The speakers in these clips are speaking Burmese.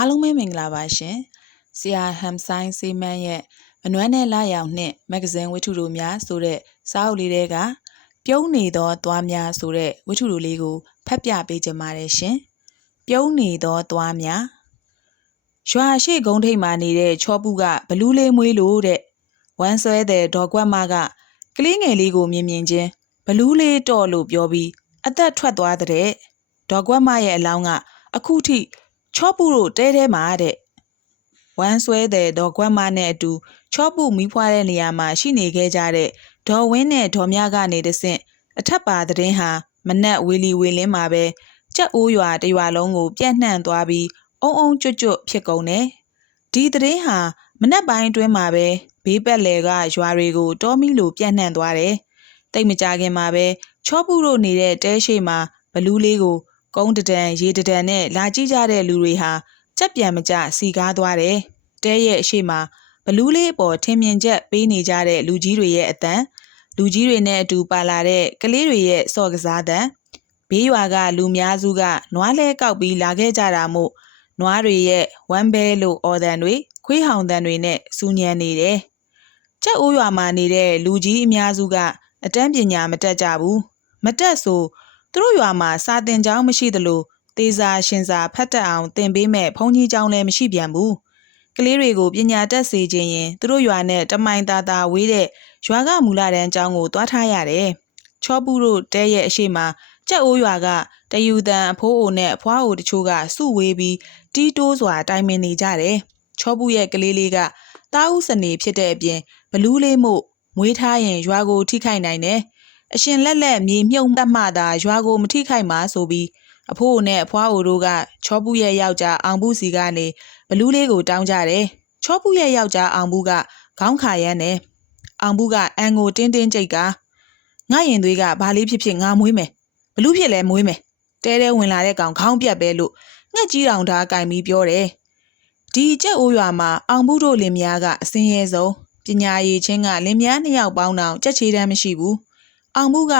အားလုံးပဲမင်္ဂလာပါရှင်ဆရာဟမ်ဆိုင်စေမန်ရဲ့အနွမ်းနဲ့လာရောင်နှင့်မဂ္ဂဇင်းဝတ္ထုတို့များဆိုတဲ့စာအုပ်လေးတွေကပြုံးနေသောသွားများဆိုတဲ့ဝတ္ထုတို့လေးကိုဖတ်ပြပေးကြပါတယ်ရှင်ပြုံးနေသောသွားများရွာရှိကုန်းထိပ်မှာနေတဲ့ချောပုကဘလူးလေးမွေးလို့တဲ့ဝမ်းဆွဲတဲ့ဒေါ်ကွက်မကကလေးငယ်လေးကိုမြင်မြင်ချင်းဘလူးလေးတော့လို့ပြောပြီးအသက်ထွက်သွားတဲ့ဒေါ်ကွက်မရဲ့အလောင်းကအခုထိ ချောပုတို့တဲထဲမှာတဲ့ဝမ်းဆွဲတဲ့ဒေါ်ကွက်မနဲ့အတူချောပုမီးဖွားတဲ့နေရာမှာရှိနေခဲ့ကြတဲ့ဒေါ်ဝင်းနဲ့ဒေါ်မြကနေတဆင့်အထက်ပါသတင်းဟာမနက်ဝေလီဝေလင်းမှာပဲကြက်အိုးရွာတရွာလုံးကို ပြန့်နှံ့သွားပြီးအုံအုံကျွတ်ကျွတ်ဖြစ်ကုန်တယ်ဒီသတင်းဟာမနက်ပိုင်းအတွင်းမှာပဲဘေးပတ်လယ်ကရွာတွေကိုတောမီလိုပြန့်နှံ့သွားတယ်တိတ်မကြခင်မှာပဲချောပုတို့နေတဲ့တဲရှိမှာဘလူးလေးကို ကုန်းတဒံရေတဒံနဲ့လာကြည့်ကြတဲ့လူတွေဟာကြက်ပြန်မကြစီကားသွားတယ်။တဲရဲ့အရှိမဘလူးလေးအပေါ်ထင်မြင်ချက်ပေးနေကြတဲ့လူကြီးတွေရဲ့အတန်လူကြီးတွေနဲ့အတူပါလာတဲ့ကလေးတွေရဲ့စော့ကစားတန်ဘေးရွာကလူများစုကနွားလဲကောက်ပြီးလာခဲ့ကြတာမို့နွားတွေရဲ့ဝမ်းဘဲလို့အော်တန်တွေခွေးဟောင်တန်တွေနဲ့စူညံနေတယ်။ကြက်အိုးရွာမှာနေတဲ့လူကြီးအများစုကအတန်းပညာမတက်ကြဘူး။မတက်ဆို သူတို့ရွာမှာစာတင်ကျောင်းမရှိသလိုသေစာရှင်စာဖတ်တတ်အောင်သင်ပေးမဲ့ဘုန်းကြီးကျောင်းလည်းမရှိပြန်ဘူးကလေးတွေကိုပညာတတ်စေခြင်းရင်သူတို့ရွာနဲ့တမိုင်သားသားဝေးတဲ့ရွာကမူလာတန်းကျောင်းကိုတွားထားရတယ်ချောပူတို့တဲရဲ့အရှိမကြက်အိုးရွာကတယူတန်အဖိုးအိုနဲ့အဖွားအိုတချို့ကစုဝေးပြီးတီးတိုးစွာတိုင်ပင်နေကြတယ်ချောပူရဲ့ကလေးလေးကတားဥစနေဖြစ်တဲ့အပြင်ဘလူးလေးမို့မွေးထားရင်ရွာကိုထိခိုက်နိုင်တယ် အရှင်လက်လက်မြေမြုံတတ်မှသာရွာကိုမထိခိုက်မှာဆိုပြီးအဖိုးနဲ့အဖွားအိုတို့ကချောပုရဲ့ယောက်ျားအောင်ဘူးစီကနေဘလူးလေးကိုတောင်းကြတယ်ချောပုရဲ့ယောက်ျားအောင်ဘူးကခေါင်းခါရမ်းတယ်အောင်ဘူးကအန်ကိုတင်းတင်းကြိတ်ကငါရင်သွေးကဘာလေးဖြစ်ဖြစ်ငါမွေးမယ်ဘလူးဖြစ်လဲမွေးမယ်တဲတဲဝင်လာတဲ့ကောင်ခေါင်းပြတ်ပဲလို့ငှက်ကြီးတောင်သားကင်ပြီးပြောတယ်ဒီကြက်အိုးရွာမှာအောင်ဘူးတို့လင်မယားကအစင်းရဲဆုံးပညာရည်ချင်းကလင်မယားနှစ်ယောက်ပေါင်းတော့ကြက်ချေတန်းမရှိဘူး အောင်မှုက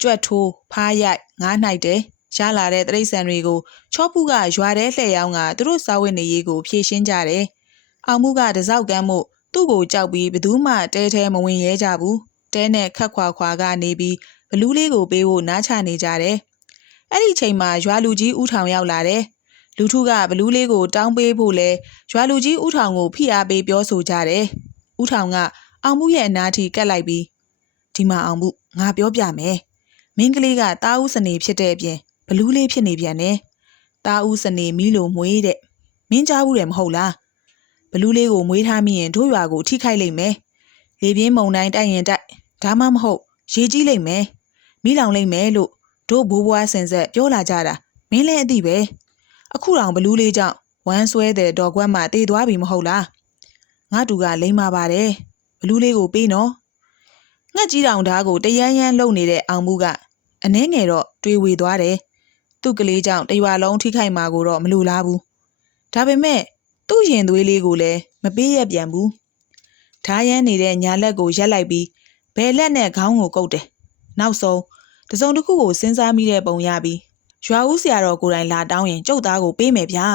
ကြွက်ထိုးဖားရိုက်ငားနိုင်တယ်ရလာတဲ့တရိษံတွေကိုချောပုကရွာထဲလှည့်ရောက်ငါသူတို့စာဝတ်နေရေးကိုဖြည့်ရှင်းကြတယ်အောင်မှုကတစောက်ကမ်းမှုသူ့ကိုကြောက်ပြီးဘသူမှတဲထဲမဝင်ရဲကြဘူးတဲနဲ့ခက်ခွာခွာကနေပြီးဘလူးလေးကိုပေးဖို့နားချနေကြတယ်အဲ့ဒီချိန်မှာရွာလူကြီးဥထောင်ရောက်လာတယ်လူထုကဘလူးလေးကိုတောင်းပေးဖို့လဲရွာလူကြီးဥထောင်ကိုဖိအားပေးပြောဆိုကြတယ်ဥထောင်ကအောင်မှုရဲ့အနားထိကတ်လိုက်ပြီး ဒီမှာအောင်မှုငါပြောပြမယ်မင်းကလေးကတာဦးစနေဖြစ်တဲ့အပြင်ဘလူးလေးဖြစ်နေပြန်တယ်တာဦးစနေမီးလိုမွေးတဲ့မင်းကြားဘူးတယ်မဟုတ်လားဘလူးလေးကိုမွေးထားမိရင်တို့ရွာကိုထိခိုက်လိမ့်မယ်လေပြင်းမုန်တိုင်းတိုက်ရင်တိုက်ဒါမှမဟုတ်ရေကြီးလိမ့်မယ်မိလောင်လိမ့်မယ်လို့တို့ဘိုးဘွားဆင်ဆက်ပြောလာကြတာမင်းလည်းအသိပဲအခုတောင်ဘလူးလေးကြောင့်ဝမ်းဆွဲတဲ့ဒေါ်ကွက်မှတေးသွားပြီမဟုတ်လားငါတူကလိမ့်ပါပါတယ်ဘလူးလေးကိုပေးနော် ငှက်ကြီးတောင်ဓားကိုတရမ်းရမ်းလှုပ်နေတဲ့အောင်မှုကအနှဲငယ်တော့တွေးဝေသွားတယ်သူ့ကလေးကြောင့်တရွာလုံးထိခိုက်မှာကိုတော့မလိုလားဘူးဒါပေမဲ့သူ့ရင်သွေးလေးကိုလည်းမပေးရပြန်ဘူးဓားရမ်းနေတဲ့ညာလက်ကိုရက်လိုက်ပြီးဘယ်လက်နဲ့ခေါင်းကိုကုတ်တယ်နောက်ဆုံးတစုံတစ်ခုကိုစဉ်းစားမိတဲ့ပုံရပြီးရွာဦးဆရာတော်ကိုယ်တိုင်လာတောင်းရင်ကျုပ်သားကိုပေးမယ်ဗျာ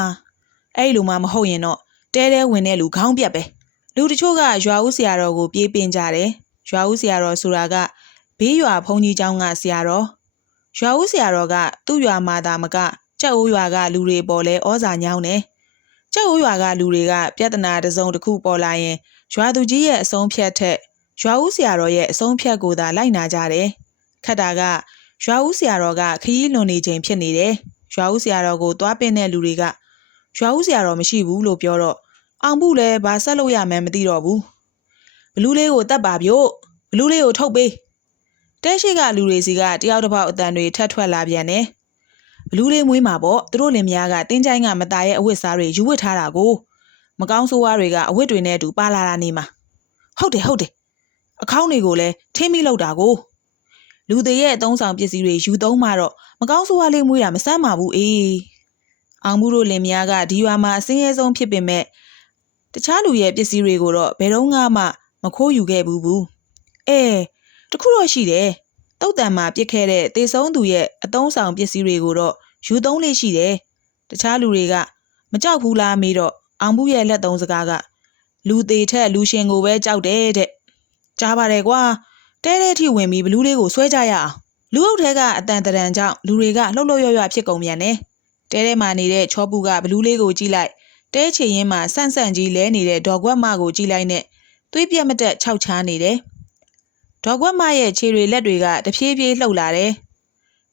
အဲ့လိုမှမဟုတ်ရင်တော့တဲတဲဝင်တဲ့လူခေါင်းပြတ်ပဲလူတချို့ကရွာဦးဆရာတော်ကိုပြေးပင်ကြတယ် ရွာဦးဆရာတော်ဆိုတာကဘေးရွာဘုန်းကြီးကျောင်းကဆရာတော်ရွာဦးဆရာတော်ကသူ့ရွာမှာသာမကကြက်အိုးရွာကလူတွေပေါ်လဲဩဇာညောင်းတယ်ကြက်အိုးရွာကလူတွေကပြဿနာတစ်စုံတစ်ခုပေါ်လာရင်ရွာသူကြီးရဲ့အဆုံးဖြတ်ထက်ရွာဦးဆရာတော်ရဲ့အဆုံးဖြတ်ကိုသာလိုက်နာကြတယ်ခတ်တာကရွာဦးဆရာတော်ကခရီးလွန်နေချိန်ဖြစ်နေတယ်ရွာဦးဆရာတော်ကိုသွားပင့်တဲ့လူတွေကရွာဦးဆရာတော်မရှိဘူးလို့ပြောတော့အောင်ဘူးလည်းဘာဆက်လို့ရမှန်းမသိတော့ဘူး ဘလူးလေးကိုတတ်ပါဗျို့ဘလူးလေးကိုထုတ်ပေးတဲရှိကလူတွေစီကတယောက်တစ်ပေါက်အတန်တွေထက်ထွက်လာပြန်တယ်ဘလူးလေးမွေးမှာပေါ့သူတို့လင်မယားကတင်းချိုင်းကမตายရဲ့အဝတ်စားတွေယူဝတ်ထားတာကိုမကောင်းဆိုးဝါးတွေကအဝတ်တွေနဲ့အတူပါလာတာနေမှာဟုတ်တယ်ဟုတ်တယ်အခေါင်းတွေကိုလည်းထင်းမိလောက်တာကိုလူတွေရဲ့အသုံးဆောင်ပစ္စည်းတွေယူသုံးမှတော့မကောင်းဆိုးဝါးလေးမွေးတာမဆမ်းပါဘူးအေးအောင်မှုတို့လင်မယားကဒီရွာမှာအစင်းရဲဆုံးဖြစ်ပေမဲ့တခြားလူရဲ့ပစ္စည်းတွေကိုတော့ဘယ်တော့မှ မခိုးယူခဲ့ဘူးဘူးအဲတခုတော့ရှိတယ်တုတ်တန်မှာပြစ်ခဲ့တဲ့တေဆုံးသူရဲ့အသုံးဆောင်ပစ္စည်းတွေကိုတော့ယူသုံးလေးရှိတယ်တခြားလူတွေကမကြောက်ဘူးလားမေးတော့အောင်ဘူးရဲ့လက်သုံးစကားကလူသေးထက်လူရှင်ကိုပဲကြောက်တယ်တဲ့ကြားပါတယ်ကွာတဲတဲထိဝင်ပြီးဘလူးလေးကိုဆွဲကြရအောင်လူအုပ်ထဲကအတန်တရံကြောင့်လူတွေကလှုပ်လှုပ်ရွရွဖြစ်ကုန်ပြန်တယ်တဲထဲမှာနေတဲ့ချောပူကဘလူးလေးကိုကြည့်လိုက်တဲချေရင်မှာဆန့်ဆန့်ကြီးလဲနေတဲ့ဒေါ်ကွက်မကိုကြည့်လိုက်နဲ့ သွေးပြက်မတက်ခြောက်ချားနေတယ်ဒေါ်ကွက်မရဲ့ခြေတွေလက်တွေကတဖြည်းဖြည်းလှုပ်လာတယ်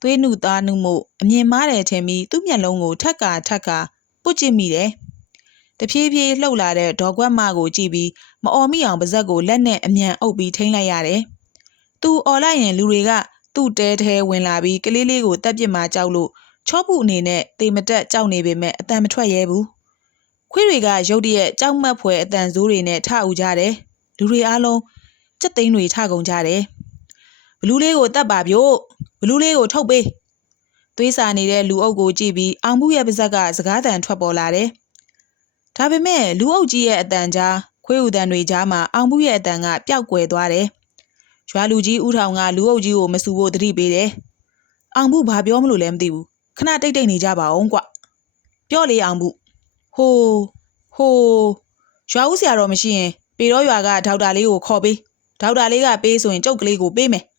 သွေးနှုသားနှုမှုအမြင်မားတယ်ထင်ပြီးသူ့မျက်လုံးကိုထက်ကာထက်ကာပုတ်ကြည့်မိတယ်တဖြည်းဖြည်းလှုပ်လာတဲ့ဒေါ်ကွက်မကိုကြည့်ပြီးမအော်မိအောင်ပါဇက်ကိုလက်နဲ့အမြန်အုပ်ပြီးထိန်းလိုက်ရတယ်။သူអော်လိုက်ရင်လူတွေကသူ့တဲထဲဝင်လာပြီးကလေးလေးကိုတက်ပစ်မှကြောက်လို့ချောပုအနေနဲ့တေမတက်ကြောက်နေပေမဲ့အတန်မထွက်ရဲဘူး။ ခွေးတွေကရုတ်တရက်ကြောက်မက်ဖွယ်အတန်ဆိုးတွေနဲ့ထအူကြတယ်။လူတွေအားလုံးစက်သိန်းတွေထကုန်ကြတယ်။ဘလူးလေးကိုတတ်ပါဗျို့ဘလူးလေးကိုထုတ်ပေး။သွေးစာနေတဲ့လူအုပ်ကိုကြည့်ပြီးအောင်မှုရဲ့ပါဇက်ကစကားတန်ထွက်ပေါ်လာတယ်။ဒါပေမဲ့လူအုပ်ကြီးရဲ့အတန်ကြားခွေးဥတန်တွေကြားမှာအောင်မှုရဲ့အတန်ကပျောက်ကွယ်သွားတယ်။ရွာလူကြီးဦးထောင်ကလူအုပ်ကြီးကိုမဆူဖို့တတိပေးတယ်။အောင်မှုဘာပြောမလို့လဲမသိဘူး။ခဏတိတ်တိတ်နေကြပါအောင်ကွ။ပြောလေအောင်မှု ဟိုးဟိုးရွာဦးဆရာတော်မရှိရင်ပေတော့ရွာကဒေါက်တာလေးကိုခေါ်ပေး။ဒေါက်တာလေးကပေးဆိုရင်ကျုပ်ကလေးကိုပေးမယ်။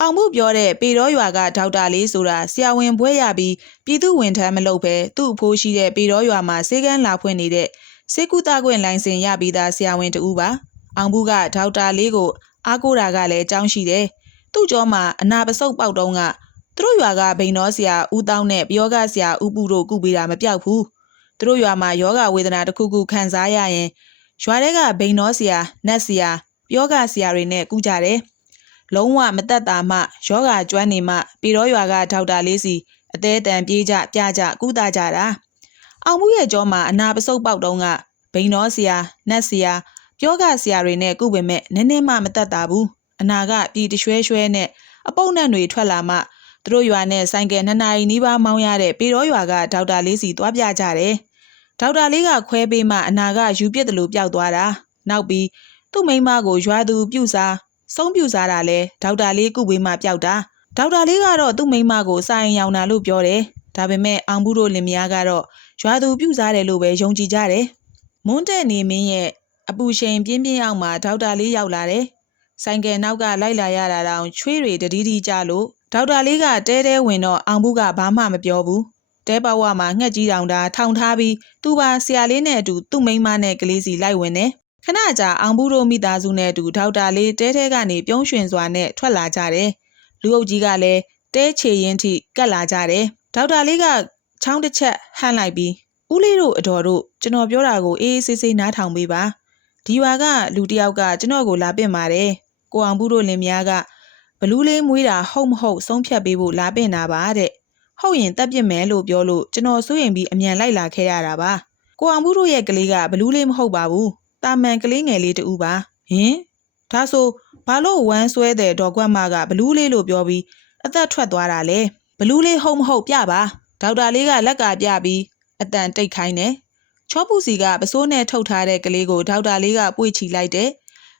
အောင်မှုပြောတဲ့ပေတော့ရွာကဒေါက်တာလေးဆိုတာဆရာဝန်ဘွဲရပြီးပြည်သူဝန်ထမ်းမလုပ်ပဲသူ့အဖိုးရှိတဲ့ပေတော့ရွာမှာစေကန်းလာဖွင့်နေတဲ့စေကူတာခွင့်လိုင်စင်ရပြီးသားဆရာဝန်တူပါအောင်ဘူးကဒေါက်တာလေးကိုအားကိုးတာကလည်းအကြောင်းရှိတယ်သူ့ကြောမှာအနာပစုတ်ပေါက်တုံးကသူတို့ရွာကဘိန်တော်ဆရာဦးတောင်းနဲ့ပယောဂဆရာဦးပူတို့ကုပေးတာမပြောက်ဘူး သူတို့ရွာမှာယောဂဝေဒနာတစ်ခုခုခံစားရရင်ရွာထဲကဘိန်တော်ဆရာနတ်ဆရာပယောဂဆရာတွေနဲ့ကုကြတယ်လုံးဝမတက်တာမှယောဂကျွမ်းနေမှပေတော့ရွာကဒေါက်တာလေးစီအသေးအတန်ပြေးကြပြကြကုသကြတာအောင်မှုရဲ့ကြောမှာအနာပစုတ်ပေါက်တုံးကဘိန်တော်ဆရာနတ်ဆရာပြောကဆရာတွေနဲ့ကုပင်မဲ့နည်းနည်းမှမတက်တာဘူးအနာကပြည်တရွှဲရွှဲနဲ့အပုပ်နဲ့တွေထွက်လာမှ သူတို့ရွာနဲ့ဆိုင်ကယ်နှစ်နာရီနီးပါးမောင်းရတဲ့ပေတော်ရွာကဒေါက်တာလေးစီသွားပြကြတယ်ဒေါက်တာလေးကခွဲပေးမှအနာကယူပြစ်တယ်လို့ပျောက်သွားတာနောက်ပြီးသူ့မိန်းမကိုရွာသူပြုတ်စားဆုံးပြူစားတာလဲဒေါက်တာလေးကုပေးမှပျောက်တာဒေါက်တာလေးကတော့သူ့မိန်းမကိုစာရင်ရောင်တာလို့ပြောတယ်ဒါပေမဲ့အောင်ဘူးတို့လင်မယားကတော့ရွာသူပြုတ်စားတယ်လို့ပဲယုံကြည်ကြတယ်မွန်းတဲ့နေမင်းရဲ့အပူချိန်ပြင်းပြင်းအောင်မှာဒေါက်တာလေးရောက်လာတယ်ဆိုင်ကယ်နောက်ကလိုက်လာရတာတောင်ချွေးတွေတတိတိကြလို့ ဒေါက်တာလေးကတဲတဲဝင်တော့အောင်ဘူးကဘာမှမပြောဘူးတဲပဝမှာငှက်ကြီးတောင်တာထောင်ထားပြီးသူ့ပါဆရာလေးနဲ့အတူသူ့မိန်းမနဲ့ကလေးစီလိုက်ဝင်တယ်ခဏကြာအောင်ဘူးတို့မိသားစုနဲ့အတူဒေါက်တာလေးတဲတဲကနေပြုံးရွှင်စွာနဲ့ထွက်လာကြတယ်လူအုပ်ကြီးကလည်းတဲချေရင်ထိကတ်လာကြတယ်ဒေါက်တာလေးကချောင်းတစ်ချက်ဟန့်လိုက်ပြီးဦးလေးတို့အတော်တို့ကျွန်တော်ပြောတာကိုအေးအေးဆေးဆေးနားထောင်ပေးပါဒီရွာကလူတစ်ယောက်ကကျွန်တော်ကိုလာပင့်ပါတယ်ကိုအောင်ဘူးတို့လင်မယားက ဘလူးလေးမွေးတာဟုတ်မဟုတ်ဆုံးဖြတ်ပေးဖို့လာပင့်တာပါတဲ့ဟုတ်ရင်တက်ပြစ်မယ်လို့ပြောလို့ကျွန်တော်စိုးရင်ပြီးအမြန်လိုက်လာခဲ့ရတာပါကိုအောင်ဘူးတို့ရဲ့ကလေးကဘလူးလေးမဟုတ်ပါဘူးတာမန်ကလေးငယ်လေးတူပါဟင်ဒါဆိုဘာလို့ဝမ်းဆွဲတဲ့ဒေါ်ကွက်မကဘလူးလေးလို့ပြောပြီးအသက်ထွက်သွားတာလဲဘလူးလေးဟုတ်မဟုတ်ပြပါဒေါက်တာလေးကလက်ကပြပြီးအတန်တိတ်ခိုင်းတယ်ချောပူစီကပစိုးနဲ့ထုတ်ထားတဲ့ကလေးကိုဒေါက်တာလေးကပွေ့ချီလိုက်တယ်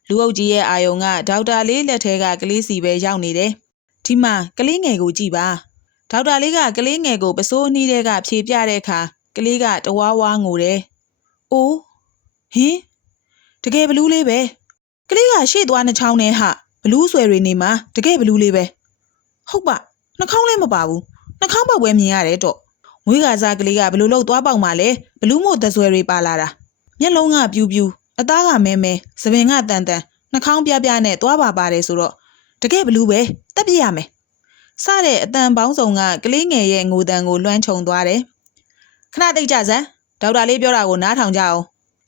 လူအုပ်ကြီးရဲ့အာယုံကဒေါက်တာလေးလက်ထဲကကလေးစီပဲရောက်နေတယ်ဒီမှာကလေးငယ်ကိုကြည့်ပါဒေါက်တာလေးကကလေးငယ်ကိုပစိုးအနီးထဲကဖြေပြတဲ့အခါကလေးကတဝါဝါငိုတယ်အိုးဟင်တကယ်ဘလူးလေးပဲကလေးကရှေ့သွားနှချောင်းနဲ့ဟာဘလူးဆွဲတွေနေမှာတကယ်ဘလူးလေးပဲဟုတ်ပါနှာခေါင်းလည်းမပါဘူးနှာခေါင်းပေါက်ပဲမြင်ရတယ်တော့မွေးကစားကလေးကဘလူးလို့သွားပေါက်မှာလဲဘလူးမို့သက်ဆွဲတွေပါလာတာမျက်လုံးကပြူးပြူး အသားကမဲမဲသပင်ကတန်တန်နှာခေါင်းပြပြနဲ့သွားပါပါတယ်ဆိုတော့တကယ်ဘလူးပဲတက်ပြရမယ်စတဲ့အတန်ပေါင်းစုံကကလေးငယ်ရဲ့ငိုတန်ကိုလွှမ်းခြုံသွားတယ်ခဏသိကြစမ်းဒေါက်တာလေးပြောတာကိုနားထောင်ကြအောင်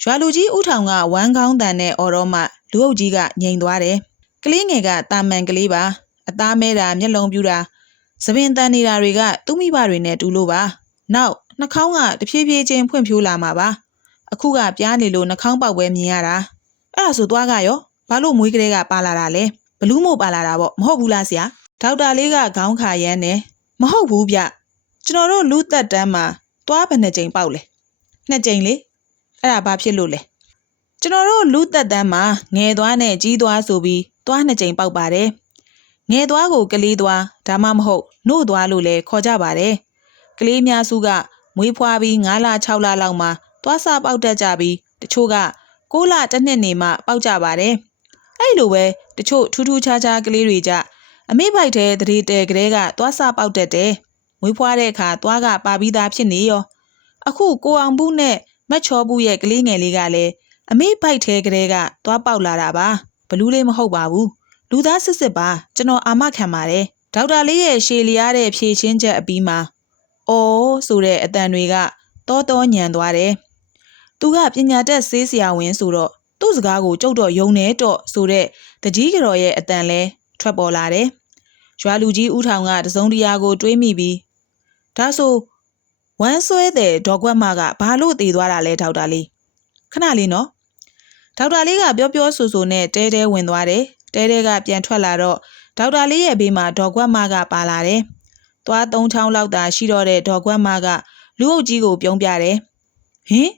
ရွာလူကြီးဥထောင်ကဝမ်းကောင်းတန်နဲ့အော်တော့မှလူအုပ်ကြီးကငြိမ်သွားတယ်ကလေးငယ်ကတာမန်ကလေးပါအသားမဲတာမျက်လုံးပြူတာသပင်တန်နေတာတွေကသူ့မိဘတွေနဲ့တူလို့ပါနောက်နှာခေါင်းကတဖြည်းဖြည်းချင်းဖွင့်ဖြိုးလာမှာပါ အခုကပြားနေလို့နှာခေါင်းပေါက်ပဲမြင်ရတာအဲ့ဒါဆိုသွားကရောဘာလို့မွေးကလေးကပါလာတာလဲဘလူးမို့ပါလာတာပေါ့မဟုတ်ဘူးလားဆရာဒေါက်တာလေးကခေါင်းခါရမ်းတယ်မဟုတ်ဘူးဗျကျွန်တော်တို့လူသက်တန်းမှာသွားဘယ်နှကြိမ်ပေါက်လဲနှစ်ကြိမ်လေအဲ့ဒါဘာဖြစ်လို့လဲကျွန်တော်တို့လူသက်တန်းမှာငယ်သွားနဲ့ကြီးသွားဆိုပြီးသွားနှစ်ကြိမ်ပေါက်ပါတယ်ငယ်သွားကိုကလေးသွားဒါမှမဟုတ်နှုတ်သွားလို့လည်းခေါ်ကြပါတယ်ကလေးများစုကမွေးဖွားပြီး9လ6လလောက်မှာ သွားစားပေါက်တတ်ကြပြီးတချို့က6လတစ်နှစ်နေမှပေါက်ကြပါတယ်အဲ့လိုပဲတချို့ထူးထူးခြားခြားကလေးတွေကြအမိပိုက်တဲ့တရေတဲကလေးကသွားစားပေါက်တတ်တယ်မွေးဖွားတဲ့အခါသွားကပါပြီးသားဖြစ်နေရောအခုကိုအောင်ဘူးနဲ့မက်ချောဘူးရဲ့ကလေးငယ်လေးကလည်းအမိပိုက်တဲ့ကလေးကသွားပေါက်လာတာပါဘလူးလေးမဟုတ်ပါဘူးလူသားစစ်စစ်ပါကျွန်တော်အာမခံပါတယ်ဒေါက်တာလေးရဲ့ရှေလျားတဲ့ဖြည့်ချင်းချက်အပြီးမှာ။အော်ဆိုတဲ့အတန်တွေကတောတောညံသွားတယ်။ သူကပညာတတ်ဆေးဆရာဝန်ဆိုတော့သူ့စကားကိုကြုတ်တော့ယုံနေတော့ဆိုတဲ့တကြီးကတော်ရဲ့အတန်လဲထွက်ပေါ်လာတယ်။ရွာလူကြီးဦးထောင်ကတစုံတရာကို တွေးမိပြီးဒါဆိုဝမ်းဆွဲတဲ့ဒေါ်ကွက်မကဘာလို့တည်သွားတာလဲဒေါက်တာလေးခဏလေးနော်ဒေါက်တာလေးကပြောပြောဆိုဆိုနဲ့တဲတဲဝင်သွားတယ်တဲတဲကပြန်ထွက်လာတော့ဒေါက်တာလေးရဲ့ဘေးမှာဒေါ်ကွက်မကပါလာတယ်သွားသုံးချောင်းလောက်သာရှိတော့တဲ့ဒေါ်ကွက်မကလူအုပ်ကြီးကိုပြုံးပြတယ်။ဟင်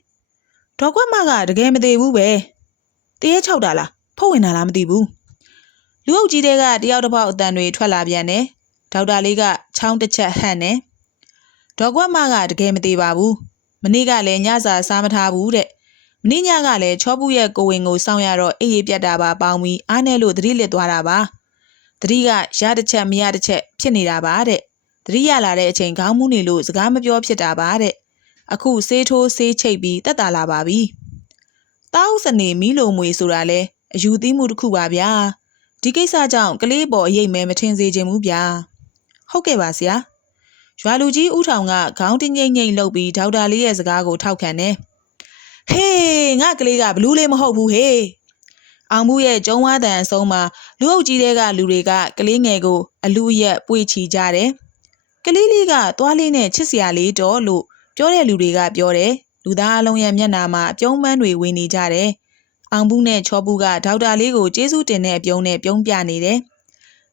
ဒေါ်ကွက်မကတကယ်မသေးဘူးပဲ။တရေချောက်တာလားဖုတ်ဝင်တာလားမသိဘူး။လူအုပ်ကြီးတွေကတယောက်တစ်ပေါက်အတန်တွေထွက်လာပြန်တယ်။ဒေါက်တာလေးကချောင်းတစ်ချက်ဟန့်တယ်။ဒေါ်ကွက်မကတကယ်မသေးပါဘူး။မနေ့ကလည်းညစာစားမထားဘူးတဲ့။မနေ့ညကလည်းချောဘူးရဲ့ကိုဝင်ကိုစောင့်ရတော့အေးအေးပြတ်တာပါပေါင်းပြီးအားနဲ့လို့သတိလစ်သွားတာပါ။သတိကရတစ်ချက်မရတစ်ချက်ဖြစ်နေတာပါတဲ့။တတိယလာတဲ့အချိန်ခေါင်းမူးနေလို့စကားမပြောဖြစ်တာပါတဲ့ အခုဆေးထိုးဆေးချိတ်ပြီးတက်တာလာပါပြီတောက်စနေမီလိုမွေဆိုတာလဲအယူသီးမှုတစ်ခုပါဗျာဒီကိစ္စကြောင့်ကလေးပေါ်အရေးမဲမထင်စေချင်ဘူးဗျာဟုတ်ကဲ့ပါဆရာရွာလူကြီးဦးထောင်ကခေါင်းတင်းငိမ့်ငိမ့်လှုပ်ပြီးဒေါက်တာလေးရဲ့စကားကိုထောက်ခံတယ်ဟေးငါကလေးကဘလူးလေးမဟုတ်ဘူးဟေးအောင်မှုရဲ့ကျုံဝါတန်အဆုံးမှာလူအုပ်ကြီးတွေကလူတွေကကလေးငယ်ကိုအလူအရက်ပွေချီကြတယ်ကလေးလေးကသွားလေးနဲ့ချစ်စရာလေးတော့လို့ ပြောတဲ့လူတွေကပြောတယ်လူသားအလုံးရဲ့မျက်နာမှာအပြုံးပန်းတွေဝင်နေကြတယ်အောင်ဘူးနဲ့ချောဘူးကဒေါက်တာလေးကိုကျေးဇူးတင်တဲ့အပြုံးနဲ့ပြုံးပြနေတယ်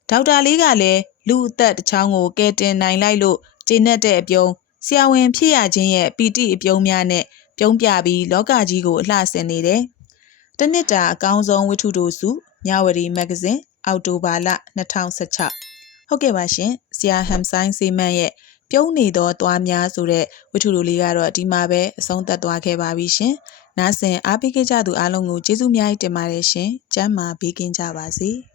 ဒေါက်တာလေးကလည်းလူအသက်တစ်ချောင်းကိုကဲတင်နိုင်လိုက်လို့ကျေနပ်တဲ့အပြုံးဆရာဝန်ဖြစ်ရခြင်းရဲ့ပီတိအပြုံးများနဲ့ပြုံးပြပြီးလောကကြီးကိုအလှဆင်နေတယ်တနစ်တာအကောင်းဆုံးဝတ္ထုတို့စုမြဝတီမဂ္ဂဇင်းအောက်တိုဘာလ2016ဟုတ်ကဲ့ပါရှင်ဆရာဟမ်ဆိုင်စေမန်ရဲ့ ပြုံးနေသောသွားများဆိုတဲ့ဝတ္ထုလိုလေးကတော့ဒီမှာပဲအဆုံးသတ်သွားခဲ့ပါပြီရှင်။နားဆင်အားပေးခဲ့ကြသူအားလုံးကိုကျေးဇူးများတင်ပါတယ်ရှင်။ကျမ်းမာပေးကင်းကြပါစေ။